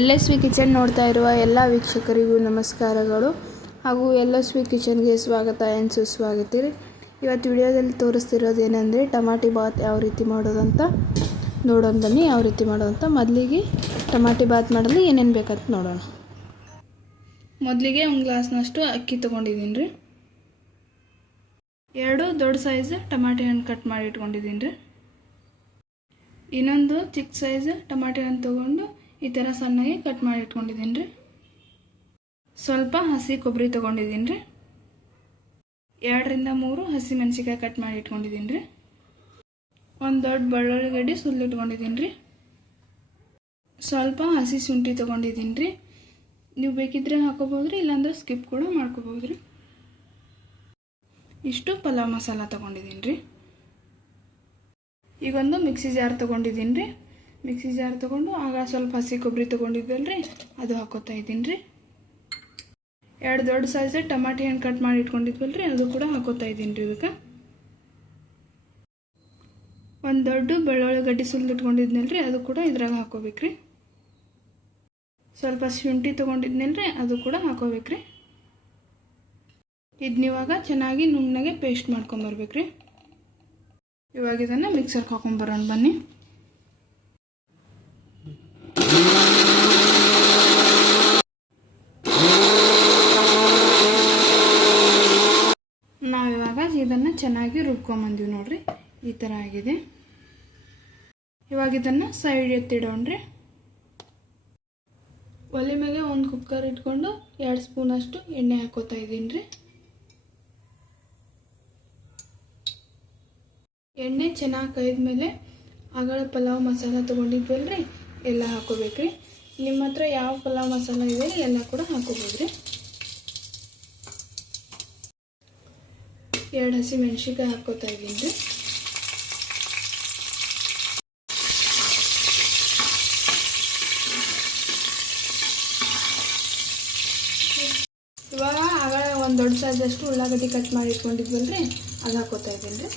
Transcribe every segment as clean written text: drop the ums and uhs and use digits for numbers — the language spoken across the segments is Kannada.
LSV ಕಿಚನ್ ನೋಡ್ತಾ ಇರುವ ಎಲ್ಲ ವೀಕ್ಷಕರಿಗೂ ನಮಸ್ಕಾರಗಳು ಹಾಗೂ LSV ಕಿಚನ್ಗೆ ಸ್ವಾಗತ ಆ್ಯಂಡ್ ಸುಸ್ವಾಗತ. ಇವತ್ತು ವಿಡಿಯೋದಲ್ಲಿ ತೋರಿಸ್ತಿರೋದು ಏನಂದರೆ ಟಮಾಟಿ ಬಾತ್ ಯಾವ ರೀತಿ ಮಾಡೋದಂತ ನೋಡೋಣ ಬನ್ನಿ. ಯಾವ ರೀತಿ ಮಾಡೋದಂತ ಮೊದಲಿಗೆ ಟಮಾಟಿ ಬಾತ್ ಮಾಡಲು ಏನೇನು ಬೇಕಂತ ನೋಡೋಣ. ಮೊದಲಿಗೆ ಒಂದು ಗ್ಲಾಸ್ನಷ್ಟು ಅಕ್ಕಿ ತೊಗೊಂಡಿದ್ದೀನಿ ರೀ. 2 ದೊಡ್ಡ ಸೈಜ್ ಟಮಾಟಿ ಹಣ್ಣು ಕಟ್ ಮಾಡಿ ಇಟ್ಕೊಂಡಿದ್ದೀನಿ ರೀ. ಇನ್ನೊಂದು ಚಿಕ್ಕ ಸೈಜ್ ಟಮಾಟಿ ಹಣ್ಣು ತೊಗೊಂಡು ಈ ಥರ ಸಣ್ಣಗೆ ಕಟ್ ಮಾಡಿ ಇಟ್ಕೊಂಡಿದ್ದೀನಿ ರೀ. ಸ್ವಲ್ಪ ಹಸಿ ಕೊಬ್ಬರಿ ತೊಗೊಂಡಿದ್ದೀನಿ ರೀ. 2 ರಿಂದ 3 ಹಸಿ ಮೆಣಸಿಕಾಯಿ ಕಟ್ ಮಾಡಿ ಇಟ್ಕೊಂಡಿದ್ದೀನಿ ರೀ. ಒಂದು ದೊಡ್ಡ ಬೆಳ್ಳುಳ್ಳಿ ಗಡ್ಡೆ ಸುಲಿಟ್ಕೊಂಡಿದ್ದೀನಿ ರೀ. ಸ್ವಲ್ಪ ಹಸಿ ಶುಂಠಿ ತೊಗೊಂಡಿದ್ದೀನಿ ರೀ. ನೀವು ಬೇಕಿದ್ರೆ ಹಾಕೋಬೋದು ರೀ, ಇಲ್ಲಾಂದ್ರೆ ಸ್ಕಿಪ್ ಕೂಡ ಮಾಡ್ಕೋಬೋದು ರೀ. ಇಷ್ಟು ಪಲಾವ್ ಮಸಾಲ ತೊಗೊಂಡಿದ್ದೀನಿ ರೀ. ಈಗೊಂದು ಮಿಕ್ಸಿ ಜಾರ್ ತೊಗೊಂಡಿದ್ದೀನಿ ರೀ. ಮಿಕ್ಸಿ ಜಾರ್ ತೊಗೊಂಡು ಆಗ ಸ್ವಲ್ಪ ಹಸಿ ಕೊಬ್ಬರಿ ತೊಗೊಂಡಿದ್ವಲ್ಲ ರೀ, ಅದು ಹಾಕೋತಾ ಇದ್ದೀನಿ ರೀ. 2 ದೊಡ್ಡ ಸೈಜ್ ಟಮಾಟಿ ಹಣ್ಣು ಕಟ್ ಮಾಡಿ ಇಟ್ಕೊಂಡಿದ್ವಲ್ಲ ರೀ, ಅದು ಕೂಡ ಹಾಕೋತಾ ಇದ್ದೀನಿ ರೀ. ಇದಕ್ಕೆ ಒಂದು ದೊಡ್ಡ ಬೆಳ್ಳುಳ್ಳಿ ಗಡ್ಡೆ ಸುಲಿಟ್ಕೊಂಡಿದ್ನಲ್ಲ ರೀ, ಅದು ಕೂಡ ಇದ್ರಾಗ ಹಾಕೋಬೇಕ್ರಿ. ಸ್ವಲ್ಪ ಶುಂಠಿ ತೊಗೊಂಡಿದ್ನಲ್ಲ ರೀ, ಅದು ಕೂಡ ಹಾಕೋಬೇಕ್ರಿ. ಇದನ್ನಿವಾಗ ಚೆನ್ನಾಗಿ ನುಣ್ಣಗೆ ಪೇಸ್ಟ್ ಮಾಡ್ಕೊಂಬರ್ಬೇಕ್ರಿ. ಇವಾಗ ಇದನ್ನು ಮಿಕ್ಸರ್ಗೆ ಹಾಕೊಂಬರೋಣ ಬನ್ನಿ. ನಾವಿವಾಗ ಇದನ್ನು ಚೆನ್ನಾಗಿ ರುಬ್ಕೊಂಬಂದಿವಿ ನೋಡ್ರಿ, ಈ ಥರ ಆಗಿದೆ. ಇವಾಗ ಇದನ್ನು ಸೈಡ್ ಎತ್ತಿಡೋಣ್ರಿ. ಒಲೆ ಮೇಲೆ ಒಂದು ಕುಕ್ಕರ್ ಇಟ್ಕೊಂಡು 2 ಸ್ಪೂನಷ್ಟು ಎಣ್ಣೆ ಹಾಕೋತಾ ಇದ್ದೀನಿ ರೀ. ಎಣ್ಣೆ ಚೆನ್ನಾಗಿ ಕೈದ್ಮೇಲೆ ಆಗಳ ಪಲಾವ್ ಮಸಾಲ ತೊಗೊಂಡಿದ್ವಲ್ರಿ, ಎಲ್ಲ ಹಾಕೋಬೇಕ್ರಿ. ನಿಮ್ಮ ಹತ್ರ ಯಾವ ಪಲಾವ್ ಮಸಾಲ ಇದೆ ಎಲ್ಲ ಕೂಡ ಹಾಕೋಬೋದ್ರಿ. 2 ಹಸಿ ಮೆಣಸಿಕಾಯಿ ಹಾಕೋತಾ ಇದ್ದೀನಿ ರೀ. ಇವಾಗ ಆಗಳ ಒಂದು ದೊಡ್ಡ ಸೈಜಷ್ಟು ಉಳ್ಳಾಗಡ್ಡಿ ಕಟ್ ಮಾಡಿ ಇಟ್ಕೊಂಡಿದ್ವಲ್ರಿ, ಅದು ಹಾಕೋತಾ ಇದ್ದೀನಿ ರೀ.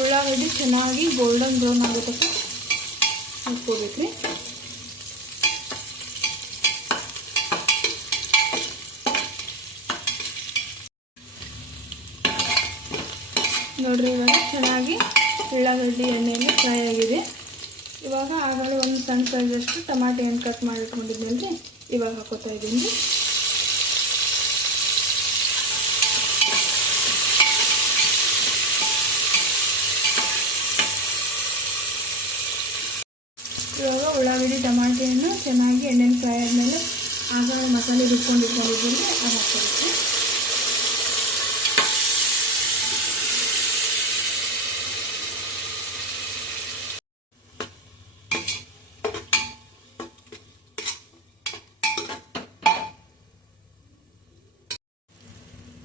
ಉಳ್ಳಾಗಡ್ಡಿ ಚೆನ್ನಾಗಿ ಗೋಲ್ಡನ್ ಬ್ರೌನ್ ಆಗೋ ತನಕ ಹಾಕ್ಕೋಬೇಕ್ರಿ. ನೋಡ್ರಿ, ಇವಾಗ ಚೆನ್ನಾಗಿ ಉಳ್ಳಾಗಡ್ಡಿ ಎಣ್ಣೆಯಲ್ಲಿ ಫ್ರೈ ಆಗಿದೆ. ಇವಾಗ ಆಗಲೇ ಒಂದು ಸಣ್ಣ ಸೈಜಷ್ಟು ಟಮಾಟಿ ಹಣ್ಣು ಕಟ್ ಮಾಡಿ ಇಟ್ಕೊಂಡಿದ್ನಲ್ರಿ, ಇವಾಗ ಹಾಕೋತಾ ಇದ್ದೀನಿ ರೀ. ಇವಾಗ ಉಳ್ಳಾಗಡ್ಡಿ ಟಮಾಟಿ ಹಣ್ಣು ಚೆನ್ನಾಗಿ ಎಣ್ಣೆನ ಫ್ರೈ ಆದಮೇಲೆ ಆಗ ಮಸಾಲೆ ರುಬ್ಕೊಂಡಿದ್ದಲ್ಲಿ ಅದು ಹಾಕ್ಕೊಬೇಕು.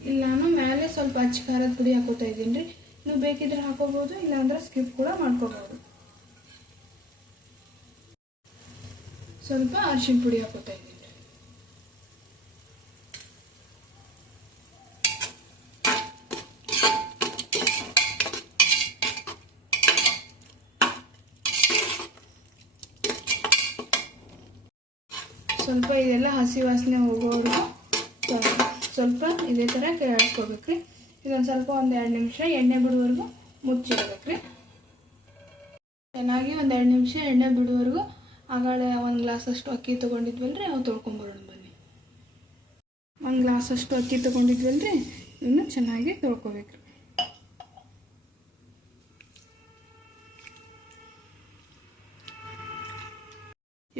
ಇಲ್ಲಿ ನಾನು ಮೇಲೆ ಸ್ವಲ್ಪ ಅಚ್ಚ ಖಾರದ ಪುಡಿ ಹಾಕೋತಾ ಇದ್ದೀನಿ ರೀ. ನೀವು ಬೇಕಿದ್ರೆ ಹಾಕೋಬೋದು, ಇಲ್ಲಾಂದ್ರೆ ಸ್ಕಿಪ್ ಕೂಡ ಮಾಡ್ಕೋಬೋದು. ಸ್ವಲ್ಪ ಅರಿಶಿನ ಪುಡಿ ಹಾಕೋತಾ ಇದ್ದೀನಿ. ಸ್ವಲ್ಪ ಇದೆಲ್ಲ ಹಸಿ ವಾಸನೆ ಹೋಗೋವರೆಗೂ ಸ್ವಲ್ಪ ಇದೇ ಥರ ಕೆಳಸ್ಕೋಬೇಕ್ರಿ. ಇದೊಂದು ಸ್ವಲ್ಪ ಒಂದು 2 ನಿಮಿಷ ಎಣ್ಣೆ ಬಿಡುವವರೆಗೂ ಮುಚ್ಚಿಡಬೇಕ್ರಿ. ಚೆನ್ನಾಗಿ ಒಂದು 2 ನಿಮಿಷ ಎಣ್ಣೆ ಬಿಡುವವರೆಗೂ ಆಗಾಳೆ ಒಂದು ಗ್ಲಾಸಷ್ಟು ಅಕ್ಕಿ ತೊಗೊಂಡಿದ್ವಲ್ರಿ, ಅವು ತೊಳ್ಕೊಂಬರೋಣ ಬನ್ನಿ. 1 ಗ್ಲಾಸಷ್ಟು ಅಕ್ಕಿ ತೊಗೊಂಡಿದ್ವಲ್ರಿ, ಇದನ್ನು ಚೆನ್ನಾಗಿ ತೊಳ್ಕೊಬೇಕ್ರಿ.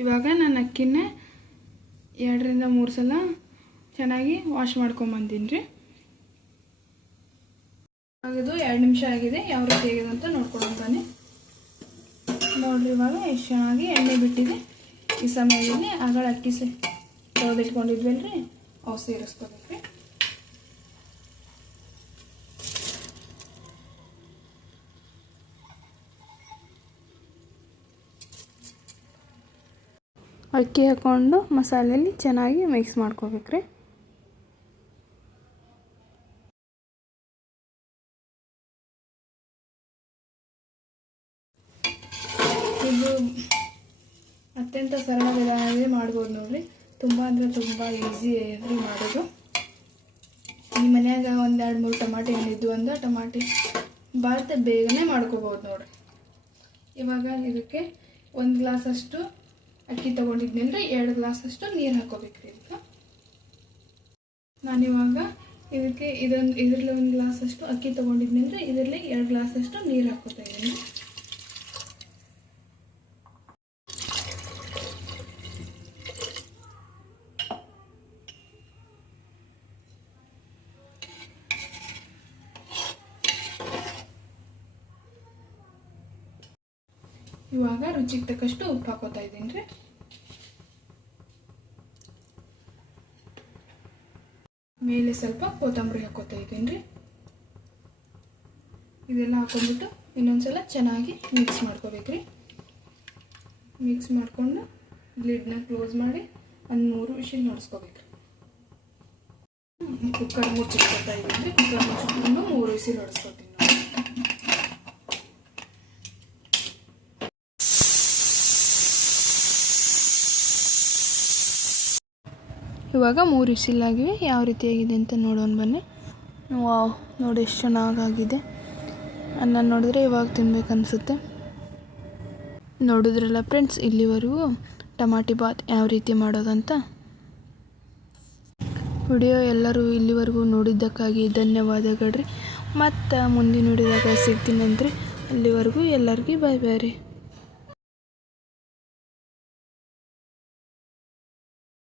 ಇವಾಗ ನಾನು ಅಕ್ಕಿನ 2 ರಿಂದ 3 ಸಲ ಚೆನ್ನಾಗಿ ವಾಶ್ ಮಾಡ್ಕೊಂಬಂದೀನಿ ರೀ. ಆಗಿದ್ದು 2 ನಿಮಿಷ ಆಗಿದೆ. ಯಾವ ರೀತಿ ಆಗಿದೆ ಅಂತ ನೋಡ್ಕೊಂಡು ಬನ್ನಿ. ನೋಡ್ರಿ, ಇವಾಗ ಎಷ್ಟು ಚೆನ್ನಾಗಿ ಎಣ್ಣೆ ಬಿಟ್ಟಿದೆ. ಈ ಸಮಯದಲ್ಲಿ ಆಗಳ ಅಕ್ಕಿ ತೊಳೆದಿಟ್ಕೊಂಡಿದ್ವಲ್ರಿ, ಅವು ಸೇರಿಸ್ಕೋಬೇಕ್ರಿ. ಅಕ್ಕಿ ಹಾಕ್ಕೊಂಡು ಮಸಾಲೆಯಲ್ಲಿ ಚೆನ್ನಾಗಿ ಮಿಕ್ಸ್ ಮಾಡ್ಕೋಬೇಕ್ರಿ. ಇದು ಅತ್ಯಂತ ಸರಳ ವಿಧಾನದಲ್ಲಿ ಮಾಡ್ಬೋದು ನೋಡಿರಿ. ತುಂಬ ಅಂದರೆ ತುಂಬ ಈಸಿ ರೀ ಮಾಡೋದು. ನಿಮ್ಮ ಮನ್ಯಾಗ 1-2-3 ಟಮಾಟಿ ಹಣ್ಣಿದ್ದು ಅಂದ್ರೆ ಟಮಾಟಿ ಭಾಳ ಬೇಗನೆ ಮಾಡ್ಕೋಬೋದು ನೋಡಿರಿ. ಇವಾಗ ಇದಕ್ಕೆ 1 ಗ್ಲಾಸಷ್ಟು ಅಕ್ಕಿ ತೊಗೊಂಡಿದ್ನಂದ್ರೆ 2 ಗ್ಲಾಸಷ್ಟು ನೀರು ಹಾಕೋಬೇಕ್ರಿ. ಇದಕ್ಕೆ ನಾನಿವಾಗ ಇದಕ್ಕೆ ಇದರಲ್ಲಿ 1 ಗ್ಲಾಸಷ್ಟು ಅಕ್ಕಿ ತೊಗೊಂಡಿದ್ನಂದ್ರೆ ಇದರಲ್ಲಿ 2 ಗ್ಲಾಸಷ್ಟು ನೀರು ಹಾಕೋತಾ ಇದ್ದೀನಿ. ಇವಾಗ ರುಚಿಗೆ ತಕ್ಕಷ್ಟು ಉಪ್ಪು ಹಾಕೋತಾ ಇದ್ದೀನಿ ರೀ. ಮೇಲೆ ಸ್ವಲ್ಪ ಕೊತ್ತಂಬರಿ ಹಾಕೋತಾ ಇದ್ದೀನಿ ರೀ. ಇದೆಲ್ಲ ಹಾಕೊಂಡ್ಬಿಟ್ಟು ಇನ್ನೊಂದ್ಸಲ ಚೆನ್ನಾಗಿ ಮಿಕ್ಸ್ ಮಾಡ್ಕೋಬೇಕ್ರಿ. ಮಿಕ್ಸ್ ಮಾಡಿಕೊಂಡು ಲಿಡ್ನ ಕ್ಲೋಸ್ ಮಾಡಿ ಒಂದು 3 ವಿಷಲ್ ಹೊಡಿಸ್ಕೋಬೇಕ್ರಿ. ಕುಕ್ಕರ್ ಮುಚ್ಚಿಟ್ಕೊತಾ ಇದ್ದೀನಿ ರೀ. ಕುಕ್ಕರ್ ಮುಚ್ಚಿಟ್ಕೊಂಡು 3 ವಿಸಿಲ್ ಹೊಡಿಸ್ಕೊತೀನಿ. ಇವಾಗ 3 ವಿಸಿಲಾಗಿವೆ. ಯಾವ ರೀತಿಯಾಗಿದೆ ಅಂತ ನೋಡೋಣ ಬನ್ನಿ. ವಾವ್, ನೋಡಿ ಎಷ್ಟು ಚೆನ್ನಾಗಾಗಿದೆ. ಅನ್ನ ನೋಡಿದ್ರೆ ಇವಾಗ ತಿನ್ಬೇಕನ್ಸುತ್ತೆ. ನೋಡಿದ್ರಲ್ಲ ಫ್ರೆಂಡ್ಸ್, ಇಲ್ಲಿವರೆಗೂ ಟಮಾಟಿ ಬಾತ್ ಯಾವ ರೀತಿ ಮಾಡೋದಂತ. ವಿಡಿಯೋ ಎಲ್ಲರೂ ಇಲ್ಲಿವರೆಗೂ ನೋಡಿದ್ದಕ್ಕಾಗಿ ಧನ್ಯವಾದಗಳು ರೀ. ಮತ್ತು ಮುಂದಿನ ವಿಡಿಯೋದಾಗ ಸಿಗ್ತೀನಂತ್ರಿ. ಅಲ್ಲಿವರೆಗೂ ಎಲ್ಲರಿಗೂ ಬಾಯ್ ಬಾಯ್ ರೀ.